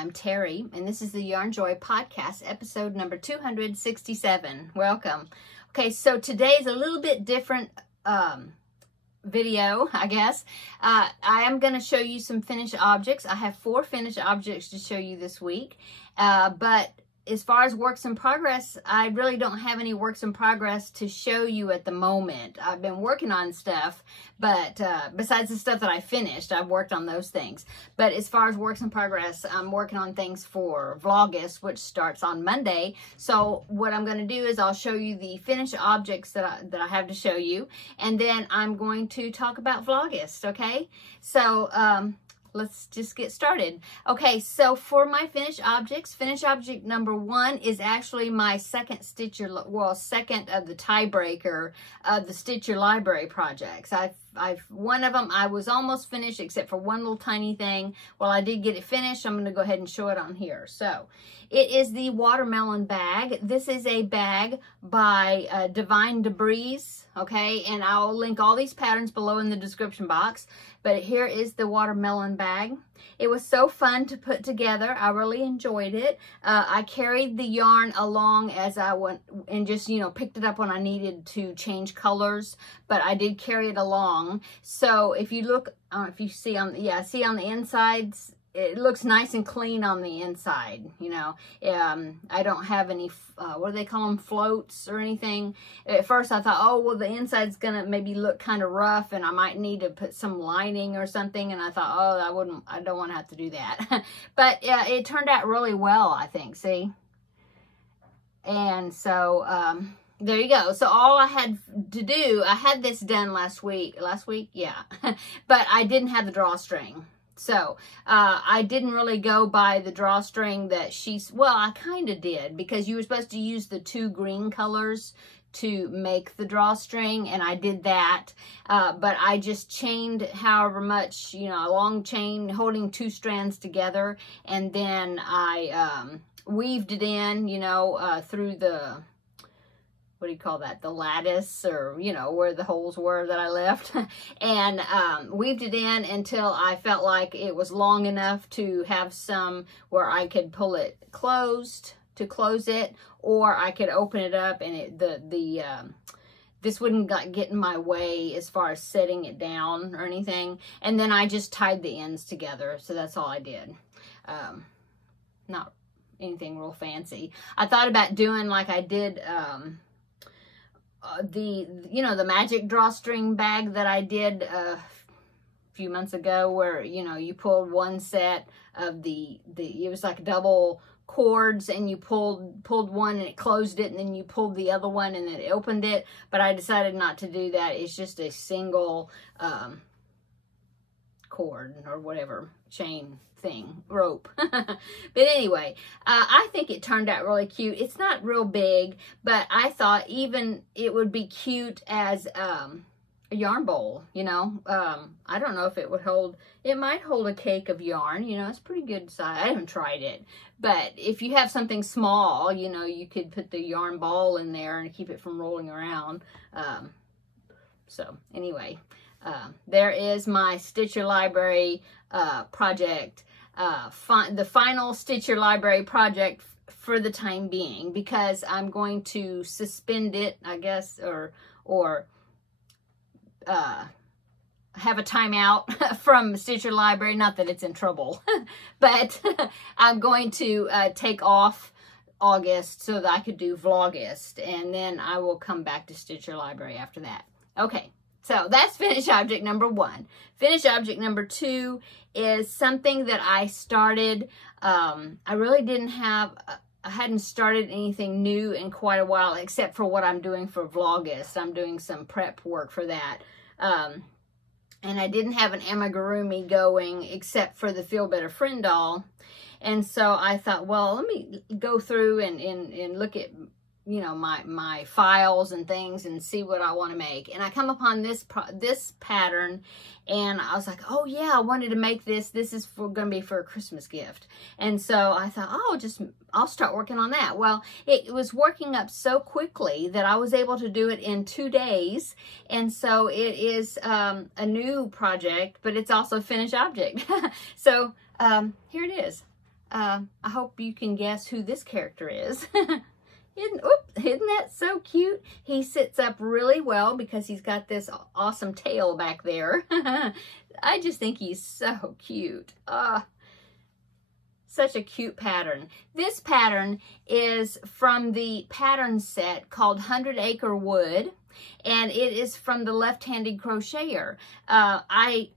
I'm Terry, and this is the Yarnjoy podcast, episode number 267. Welcome. Okay, so today is a little bit different video, I guess. I am going to show you some finished objects. I have 4 finished objects to show you this week, but as far as works in progress, I really don't have any works in progress to show you at the moment. I've been working on stuff, but besides the stuff that I finished, I've worked on those things. But as far as works in progress, I'm working on things for Vlogust, which starts on Monday. So what I'm going to do is I'll show you the finished objects that I have to show you, and then I'm going to talk about Vlogust, okay? So, let's just get started. Okay, so for my finished objects, finished object number 1 is actually my second of the tiebreaker of the Stitch Your Library projects. One of them I was almost finished except for one little tiny thing. Well, I did get it finished. I'm going to go ahead and show it on here. So it is the watermelon bag. This is a bag by Divine Debris, okay, and I'll link all these patterns below in the description box. But here is the watermelon bag. It was so fun to put together. I really enjoyed it. I carried the yarn along as I went and just, picked it up when I needed to change colors, but I did carry it along. So if you look, if you see on the insides, it looks nice and clean on the inside, I don't have any, what do they call them, floats or anything. At first I thought, oh, well, the inside's gonna maybe look kind of rough and I might need to put some lining or something. And I thought, oh, I don't want to have to do that. But yeah, it turned out really well, I think, see? And so, there you go. So all I had to do, I had this done last week, yeah, but I didn't have the drawstring. So, I didn't really go by the drawstring that well, I kind of did, because you were supposed to use the 2 green colors to make the drawstring, and I did that, but I just chained however much, a long chain holding 2 strands together, and then I weaved it in, through the, what do you call that, the lattice, or where the holes were that I left, and weaved it in until I felt like it was long enough to have some where I could pull it closed to close it, or I could open it up and this wouldn't get in my way as far as setting it down or anything. And then I just tied the ends together, so that's all I did. Not anything real fancy. I thought about doing like I did the magic drawstring bag that I did a few months ago, where you pulled one set of it was like double cords, and you pulled one and it closed it, and then you pulled the other one and it opened it. But I decided not to do that. It's just a single cord or whatever, chain thing, rope. But anyway, I think it turned out really cute. It's not real big, but I thought even it would be cute as a yarn bowl, I don't know if it would hold, it might hold a cake of yarn, it's pretty good size. I haven't tried it, but if you have something small, you could put the yarn ball in there and keep it from rolling around. So anyway, there is my Stitch Your Library project, the final Stitch Your Library project for the time being, because I'm going to suspend it, I guess, or have a timeout from Stitch Your Library. Not that it's in trouble, but I'm going to take off August so that I could do Vlogust, and then I will come back to Stitch Your Library after that. Okay. So that's finished object number 1. Finished object number 2 is something that I started. I really I hadn't started anything new in quite a while, except for what I'm doing for Vlogust. I'm doing some prep work for that. And I didn't have an amigurumi going except for the Feel Better Friend doll. And so I thought, well, let me go through and look at my files and things and see what I want to make. And I come upon this pattern, and I was like, oh yeah, I wanted to make this. This is going to be for a Christmas gift. And so I thought, oh, I'll start working on that. Well, it was working up so quickly that I was able to do it in 2 days. And so it is a new project, but it's also a finished object. So here it is. I hope you can guess who this character is. Isn't that so cute? He sits up really well because he's got this awesome tail back there. I just think he's so cute. Such a cute pattern. This pattern is from the pattern set called 100 Acre Wood, and it is from the Left-Handed Crocheter. I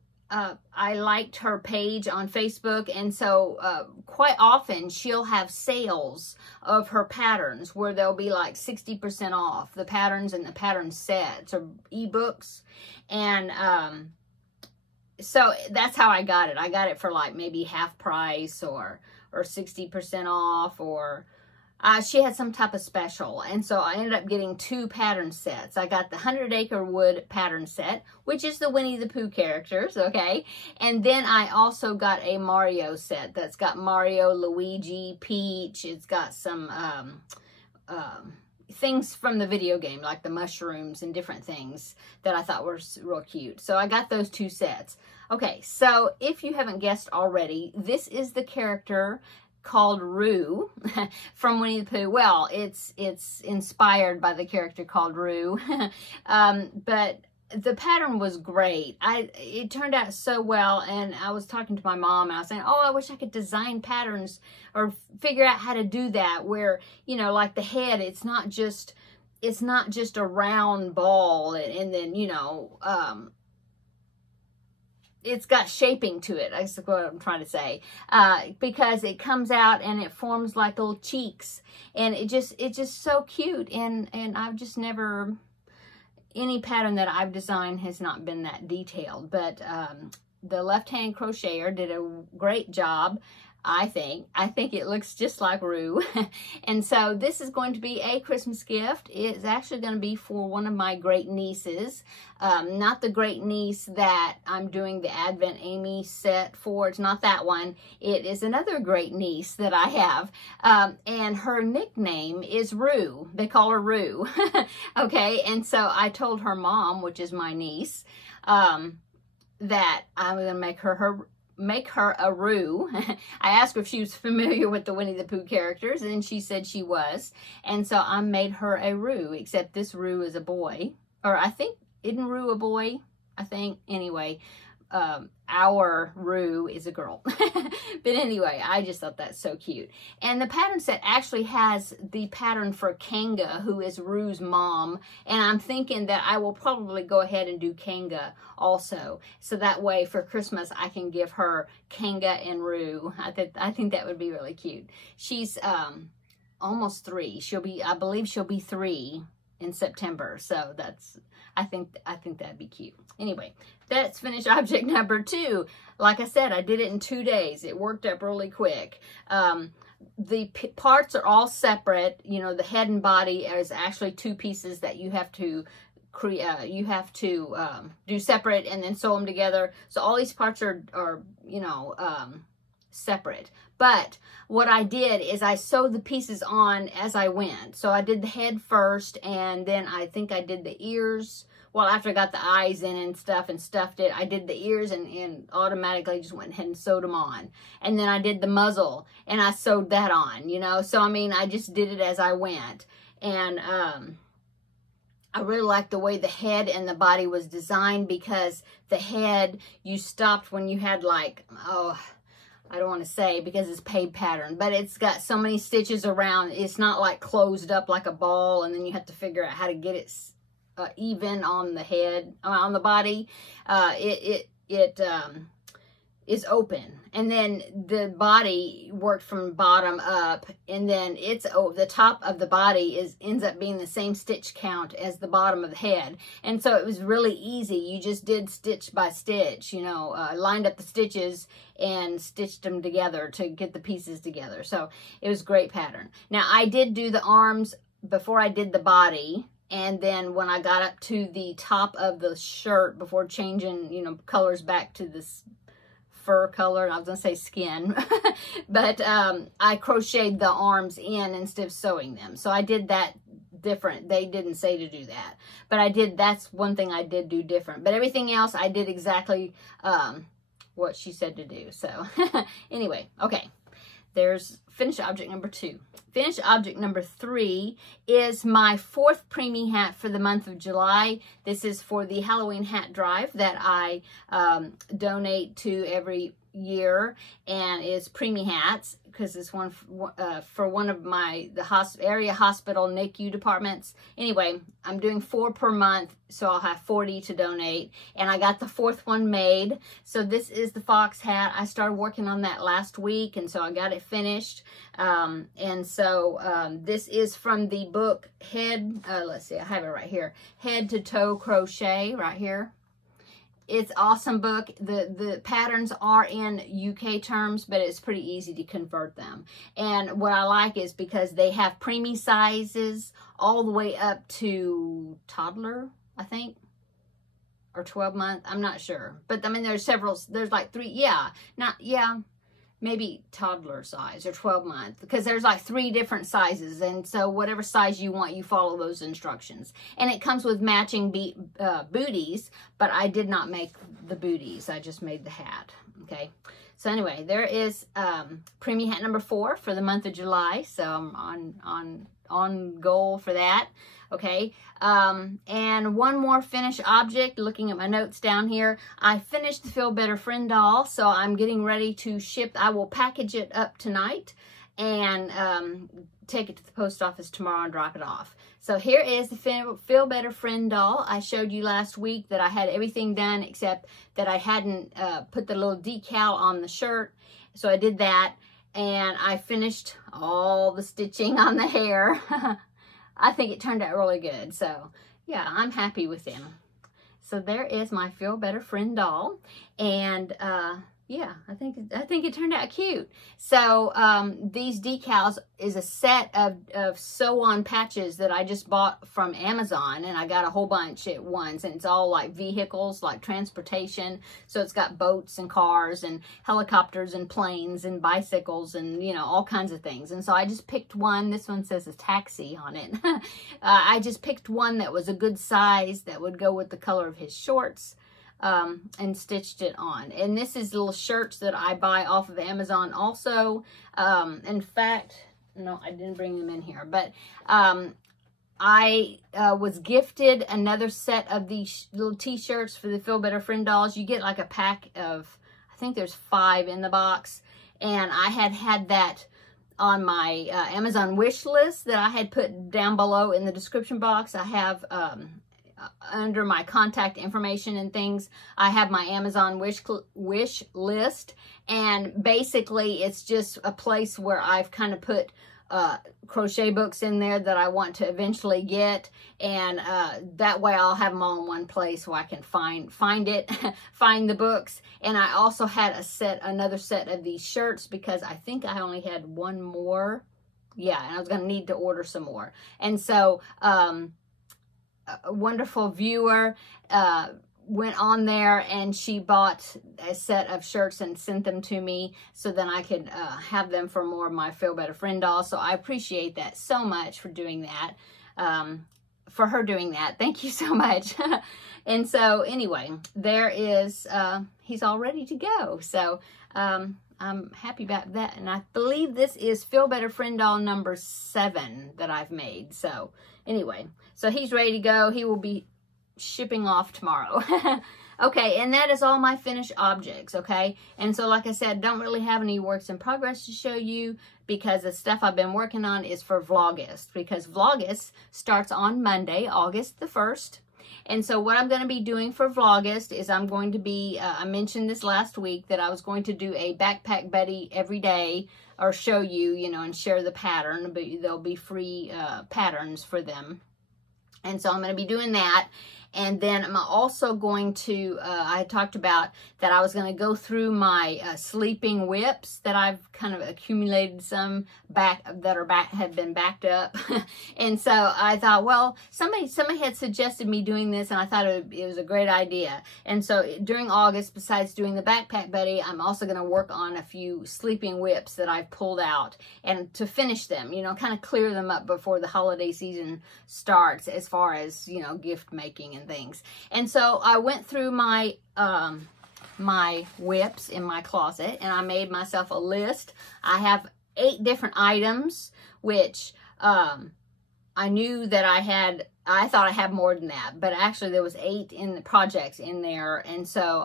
liked her page on Facebook, and so quite often she'll have sales of her patterns where they'll be like 60% off the patterns and the pattern sets or ebooks. And so that's how I got it. I got it for like maybe half price or 60% off, or she had some type of special. And so I ended up getting 2 pattern sets. I got the 100 Acre Wood pattern set, which is the Winnie the Pooh characters, okay? And then I also got a Mario set that's got Mario, Luigi, Peach. It's got some things from the video game, like the mushrooms and different things that I thought were real cute. So I got those 2 sets. Okay, so if you haven't guessed already, this is the character called Roo from Winnie the Pooh. Well, it's inspired by the character called Roo, but the pattern was great. It turned out so well, and I was talking to my mom, and I was saying, oh, I wish I could design patterns or figure out how to do that, where, you know, like the head, it's not just a round ball, and then, you know, it's got shaping to it. That's what I'm trying to say. Because it comes out and it forms like little cheeks, and it's just so cute. And I've just never, any pattern that I've designed has not been that detailed. But the Left-Hand Crocheter did a great job. I think it looks just like Roo. And so this is going to be a Christmas gift. It's actually going to be for one of my great nieces. Not the great niece that I'm doing the Advent Amy set for. It's not that one. It is another great niece that I have. And her nickname is Roo. They call her Roo. Okay, and so I told her mom, which is my niece, that I'm going to make her a Roo. I asked her if she was familiar with the Winnie the Pooh characters, and she said she was. And so I made her a Roo, except this Roo is a boy. Or I think, isn't Roo a boy? I think. Anyway, our Roo is a girl. But anyway, I just thought that's so cute. And the pattern set actually has the pattern for Kanga, who is Roo's mom. And I'm thinking that I will probably go ahead and do Kanga also. So that way for Christmas, I can give her Kanga and Roo. I think that would be really cute. She's almost 3. I believe she'll be 3 in September. So I think that'd be cute. Anyway, that's finished object number 2. Like I said, I did it in 2 days. It worked up really quick. The parts are all separate. You know, the head and body is actually 2 pieces that you have to do separate and then sew them together. So all these parts are you know, separate. But what I did is I sewed the pieces on as I went. So I did the head first, and then I think I did the ears. Well, after I got the eyes in and stuff and stuffed it, I did the ears and automatically just went ahead and sewed them on. And then I did the muzzle, and I sewed that on, you know. So, I mean, I just did it as I went. And I really liked the way the head and the body was designed, because the head, you stopped when you had like, oh, I don't want to say because it's paid pattern, but it's got so many stitches around. It's not like closed up like a ball, and then you have to figure out how to get it even on the head, on the body. It is open, and then the body worked from bottom up, and then the top of the body ends up being the same stitch count as the bottom of the head. And so it was really easy. You just did stitch by stitch, you know, lined up the stitches and stitched them together to get the pieces together. So it was a great pattern. Now, I did do the arms before I did the body. And then when I got up to the top of the shirt, before changing, you know, colors back to this fur color, I was going to say skin, but I crocheted the arms in instead of sewing them. So I did that different. They didn't say to do that, but that's one thing I did do different. But everything else I did exactly what she said to do. So anyway, okay. there's finish object number 2. Finish object number 3 is my 4th preemie hat for the month of July. This is for the Halloween hat drive that I donate to every year, and is preemie hats because it's one for one of the area hospital NICU departments. Anyway, I'm doing 4 per month, so I'll have 40 to donate, and I got the 4th one made. So this is the fox hat. I started working on that last week, and so I got it finished. This is from the book let's see, I have it right here, Head to Toe Crochet right here. It's awesome book. The patterns are in UK terms, but it's pretty easy to convert them. And what I like is because they have preemie sizes all the way up to toddler, I think, or 12 month. I'm not sure. But I mean, there's like 3, maybe toddler size or 12 month, because there's like 3 different sizes, and so whatever size you want, you follow those instructions. And it comes with matching booties, but I did not make the booties, I just made the hat. Okay, so anyway, there is preemie hat number 4 for the month of July, so I'm on goal for that. Okay, and one more finish object, looking at my notes down here. I finished the Feel Better Friend doll, so I'm getting ready to ship. I will package it up tonight and take it to the post office tomorrow and drop it off. So here is the Feel Better Friend doll. I showed you last week that I had everything done except that I hadn't put the little decal on the shirt. So I did that, and I finished all the stitching on the hair. I think it turned out really good. So yeah, I'm happy with them. So there is my Feel Better Friend doll. And yeah, I think it turned out cute. So these decals is a set of sew-on patches that I just bought from Amazon, and I got a whole bunch at once, and it's all like vehicles, like transportation. So it's got boats and cars and helicopters and planes and bicycles and, you know, all kinds of things. And so I just picked one. This one says a taxi on it. I just picked one that was a good size that would go with the color of his shorts. And stitched it on. And this is little shirts that I buy off of Amazon also. In fact, no, I didn't bring them in here, but I was gifted another set of these little t-shirts for the Feel Better Friend dolls. You get like a pack of, I think there's 5 in the box, and I had that on my Amazon wish list that I had put down below in the description box. I have under my contact information and things, I have my Amazon wish list, and basically it's just a place where I've kind of put crochet books in there that I want to eventually get, and that way I'll have them all in one place where I can find it, find the books. And I also had another set of these shirts because I think I only had one more. Yeah, and I was going to need to order some more. And so a wonderful viewer went on there, and she bought a set of shirts and sent them to me so then I could have them for more of my Feel Better Friend dolls. So I appreciate that so much for doing that, for her doing that. Thank you so much. And so anyway, there is, he's all ready to go. So I'm happy about that. And I believe this is Feel Better Friend doll number 7 that I've made. So anyway, so he's ready to go. He will be shipping off tomorrow. Okay, and that is all my finished objects, okay? And so like I said, don't really have any works in progress to show you because the stuff I've been working on is for Vlogust, because Vlogust starts on Monday, August the 1st. And so what I'm going to be doing for Vlogust is I'm going to be, I mentioned this last week that I was going to do a backpack buddy every day, or show you, you know, and share the pattern, but there'll be free patterns for them. And so I'm going to be doing that. And then I'm also going to, I talked about that I was going to go through my sleeping whips that I've kind of accumulated some have been backed up. And so I thought, well, somebody had suggested me doing this, and I thought it was a great idea. And so during August, besides doing the backpack buddy, I'm also going to work on a few sleeping whips that I've pulled out, and to finish them, you know, kind of clear them up before the holiday season starts, as far as, you know, gift making and things. And so I went through my my whips in my closet, and I made myself a list. I have 8 different items, which I knew that I thought I had more than that, but actually there was 8 in the projects in there, and so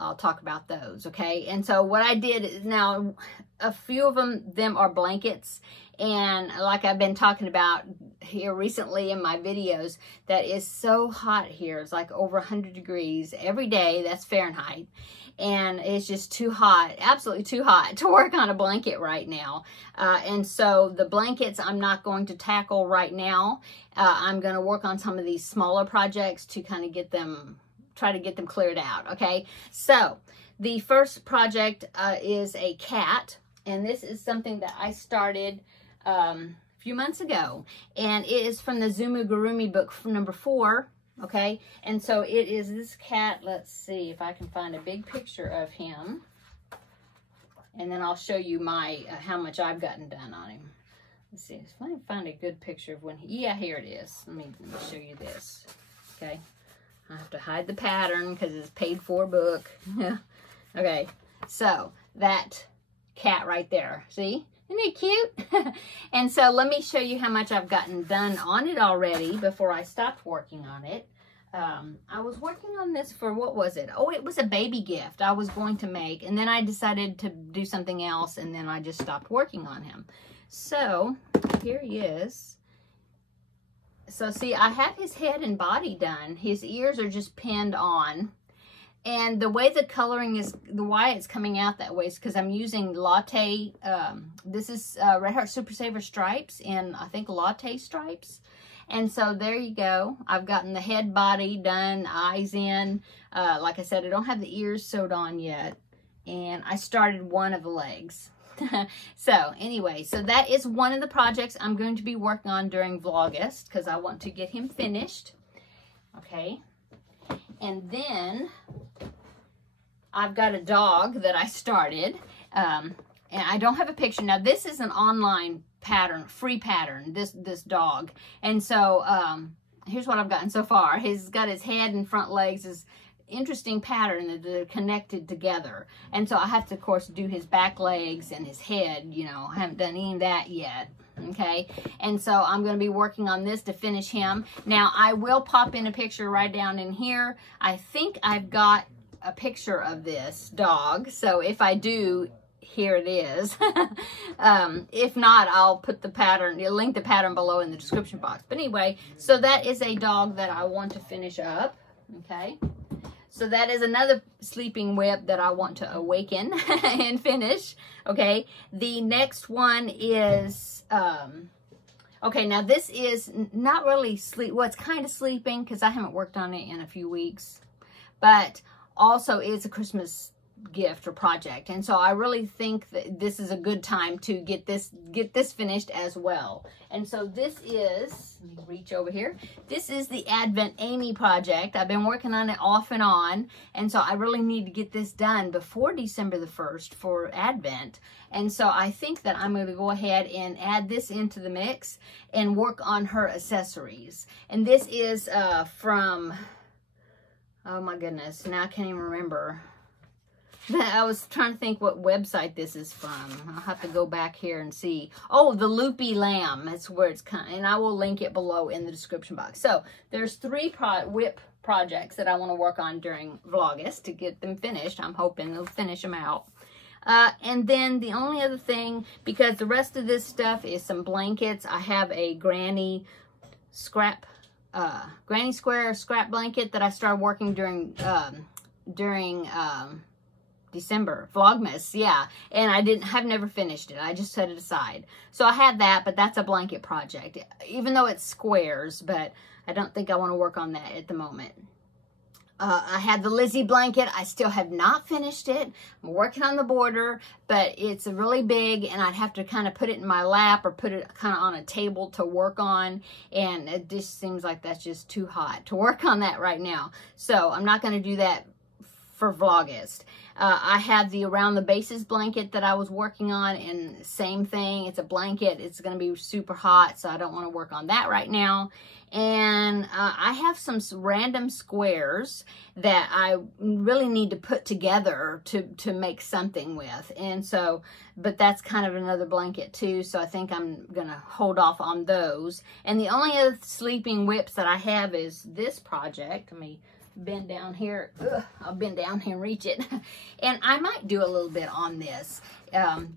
I'll talk about those, okay? And so what I did is, now a few of them are blankets, and like I've been talking about here recently in my videos, that is so hot here. It's like over 100 degrees every day. That's Fahrenheit. And it's just too hot, absolutely too hot to work on a blanket right now. And so the blankets I'm not going to tackle right now. I'm going to work on some of these smaller projects to kind of try to get them cleared out, okay? So the first project is a cat, and this is something that I started a few months ago, and it is from the Zumugurumi book number 4. Okay, and so it is this cat. Let's see if I can find a big picture of him, and then I'll show you my how much I've gotten done on him. Let's see if I can find a good picture of when yeah, here it is. Let me show you this. Okay, I have to hide the pattern because it's a paid for book. Okay, so that cat right there, see? Isn't it cute? And so let me show you how much I've gotten done on it already before I stopped working on it. I was working on this for, what was it? Oh, it was a baby gift I was going to make, and then I decided to do something else, and then I just stopped working on him. So here he is. So see, I have his head and body done. His ears are just pinned on. And the way the coloring is, why it's coming out that way is because I'm using latte. This is Red Heart Super Saver stripes in, I think, latte stripes. And so there you go. I've gotten the head, body done, eyes in. Like I said, I don't have the ears sewed on yet. And I started one of the legs. So anyway, so that is one of the projects I'm going to be working on during Vlogust because I want to get him finished. Okay. And then I've got a dog that I started, and I don't have a picture. Now, this is an online pattern, free pattern, this dog. And so here's what I've gotten so far. He's got his head and front legs, this interesting pattern that they're connected together. And so I have to, of course, do his back legs and his head. You know, I haven't done any of that yet. Okay, and so I'm going to be working on this to finish him. Now, I will pop in a picture right down in here. I think I've got a picture of this dog, so if I do, here it is. If not, I'll put the pattern, link the pattern below in the description box. But anyway, so that is a dog that I want to finish up. Okay, so that is another sleeping whip that I want to awaken and finish. Okay, the next one is, okay, now this is not really sleep, well, it's kind of sleeping because I haven't worked on it in a few weeks, but also it's a Christmas gift or project, and so I really think that this is a good time to get this finished as well. And so this is, let me reach over here, this is the Advent Amy project. I've been working on it off and on, and so I really need to get this done before December the 1st for Advent. And so I think that I'm going to go ahead and add this into the mix and work on her accessories. And this is from, oh my goodness, now I can't even remember. I was trying to think what website this is from. I'll have to go back here and see. Oh, the Loopy Lamb. That's where it's kind of, and I will link it below in the description box. So there's 3 whip projects that I want to work on during Vlogust to get them finished. I'm hoping they'll finish them out. And then the only other thing, because the rest of this stuff is some blankets. I have a Granny Square scrap blanket that I started working during December, Vlogmas, yeah, and I've never finished it. I just set it aside. So I have that, but that's a blanket project, even though it's squares, but I don't think I want to work on that at the moment. I had the Lizzie blanket. I still have not finished it. I'm working on the border, but it's really big, and I'd have to kind of put it in my lap or put it kind of on a table to work on, and it just seems like that's just too hot to work on that right now. So I'm not going to do that for Vlogust. I have the Around the Bases blanket that I was working on, and same thing. It's a blanket. It's going to be super hot, so I don't want to work on that right now. And I have some random squares that I really need to put together to make something with. And so, but that's kind of another blanket too, so I think I'm going to hold off on those. And the only other sleeping whips that I have is this project. Let me bend down here. Ugh, I'll bend down here and reach it. And I might do a little bit on this.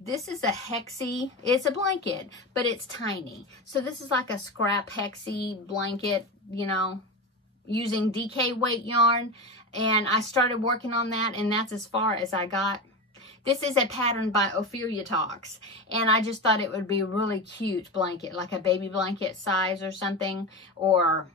This is a hexie. It's a blanket, but it's tiny. So this is like a scrap hexie blanket, you know, using DK weight yarn. And I started working on that, and that's as far as I got. This is a pattern by Ophelia Talks, and I just thought it would be a really cute blanket, like a baby blanket size or something, or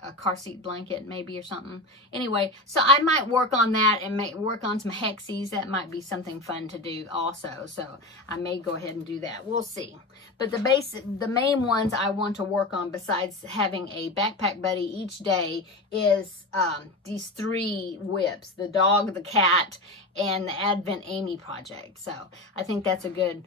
a car seat blanket maybe or something. Anyway, so I might work on that and work on some hexies. That might be something fun to do also. So I may go ahead and do that. We'll see. But the main ones I want to work on, besides having a backpack buddy each day, is these 3 whips: the dog, the cat, and the Advent Amy project. So I think that's a good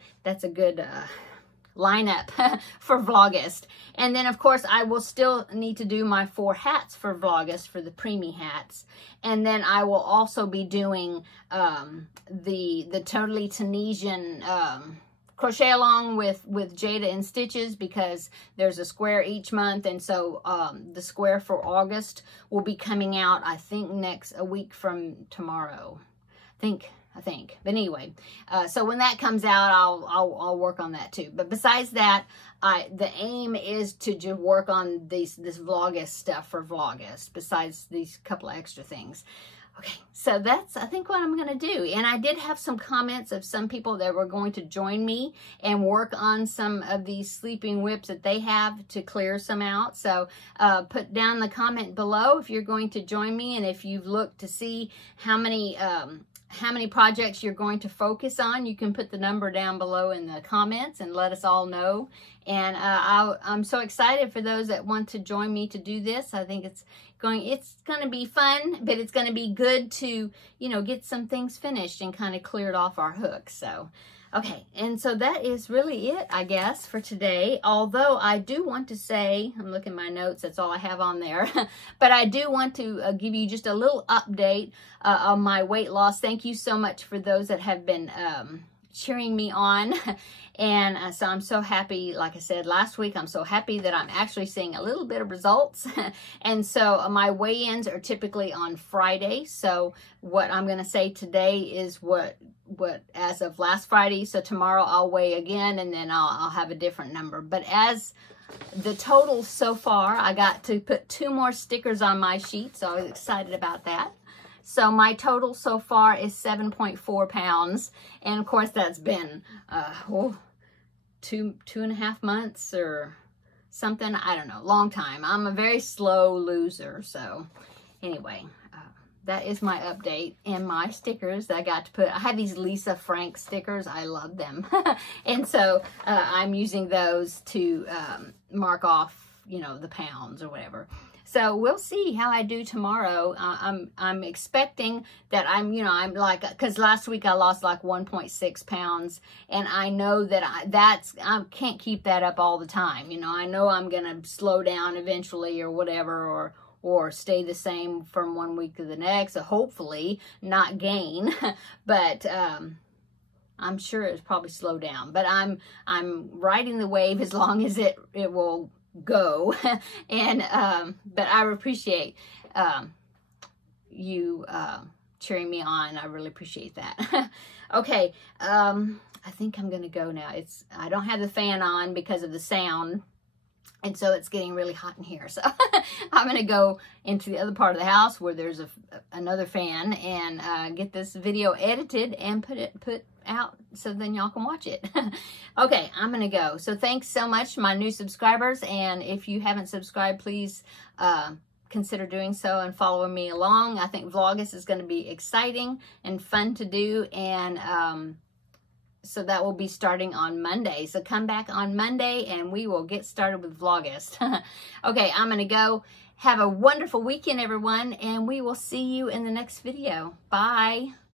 lineup for Vlogust. And then of course I will still need to do my 4 hats for Vlogust, for the preemie hats. And then I will also be doing the Totally Tunisian crochet along with Jada and Stitches, because there's a square each month. And so the square for August will be coming out, I think, a week from tomorrow. I think. But anyway, so when that comes out, I'll work on that too. But besides that, the aim is to just work on this Vlogust stuff for Vlogust, besides these couple of extra things. Okay, so that's, I think, what I'm going to do. And I did have some comments of some people that were going to join me and work on some of these sleeping whips that they have to clear some out. So put down the comment below if you're going to join me, and if you've looked to see how many projects you're going to focus on. You can put the number down below in the comments and let us all know. And I'm so excited for those that want to join me to do this. I think it's going to be fun, but it's going to be good to, you know, get some things finished and kind of cleared off our hooks. So, okay, and so that is really it, I guess, for today. Although I do want to say, I'm looking at my notes, that's all I have on there. But I do want to give you just a little update on my weight loss. Thank you so much for those that have been cheering me on. And so I'm so happy, like I said last week, I'm so happy that I'm actually seeing a little bit of results. And so my weigh-ins are typically on Friday. So what I'm going to say today is what as of last Friday. So tomorrow I'll weigh again, and then I'll have a different number. But as the total so far, I got to put 2 more stickers on my sheet, so I was excited about that. So my total so far is 7.4 pounds. And of course that's been, 2.5 months or something. I don't know, long time. I'm a very slow loser. So anyway, that is my update and my stickers that I got to put. I have these Lisa Frank stickers. I love them. And so I'm using those to mark off, you know, the pounds or whatever. So we'll see how I do tomorrow. I'm expecting that I'm like, because last week I lost like 1.6 pounds, and I know that I can't keep that up all the time. You know, I know I'm gonna slow down eventually or whatever, or stay the same from one week to the next, so hopefully not gain. But I'm sure it's probably slow down. But I'm riding the wave as long as it will go. And but I appreciate you cheering me on. I really appreciate that. Okay, I think I'm gonna go now. I don't have the fan on because of the sound, and so it's getting really hot in here. So I'm gonna go into the other part of the house where there's another fan, and get this video edited and put out so then y'all can watch it. Okay, I'm gonna go. So thanks so much, my new subscribers, and if you haven't subscribed, please consider doing so and following me along. I think Vlogust is going to be exciting and fun to do, and so that will be starting on Monday. So come back on Monday and we will get started with Vlogust. Okay, I'm gonna go. Have a wonderful weekend, everyone, and we will see you in the next video. Bye.